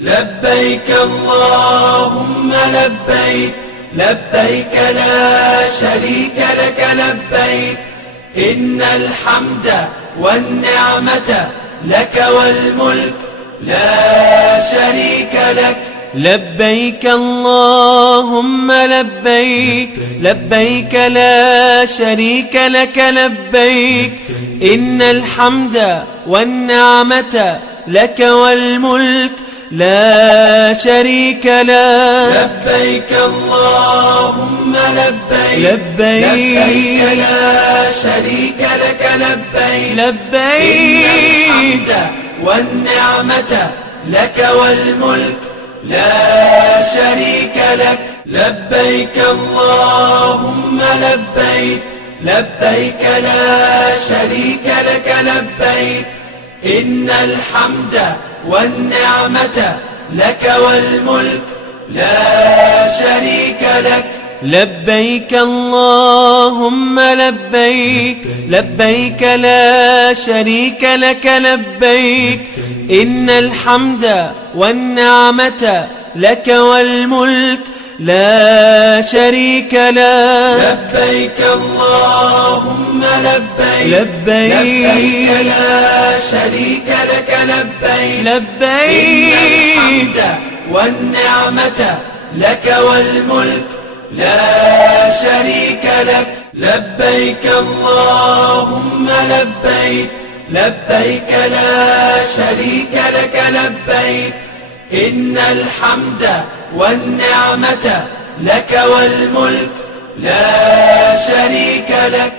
لبيك اللهم لبيك، لبيك لا شريك لك لبيك، إن الحمد والنعمة لك والملك لا شريك لك. لبيك اللهم لبيك، لبيك لا شريك لك لبيك، إن الحمد والنعمة لك والملك لا شريك لك. لبيك اللهم لبيك، لبيك لا شريك لك لبيك، لبيك إن الحمد والنعمة لك والملك لا شريك لك. لبيك اللهم لبيك، لبيك لا شريك لك لبيك، إن الحمد والنعمة لك والملك لا شريك لك. لبيك اللهم لبيك، لبيك لا شريك لك لبيك، إن الحمد والنعمة لك والملك لا شريك لك. لبيك اللهم لبيك، لبيك لا شريك لك لبيك، لبيك إن الحمد والنعمة لك والملك لا شريك لك. لبيك اللهم لبيك، لبيك لا شريك لك لبيك، إن الحمد والنعمة لك والملك لا شريك لك.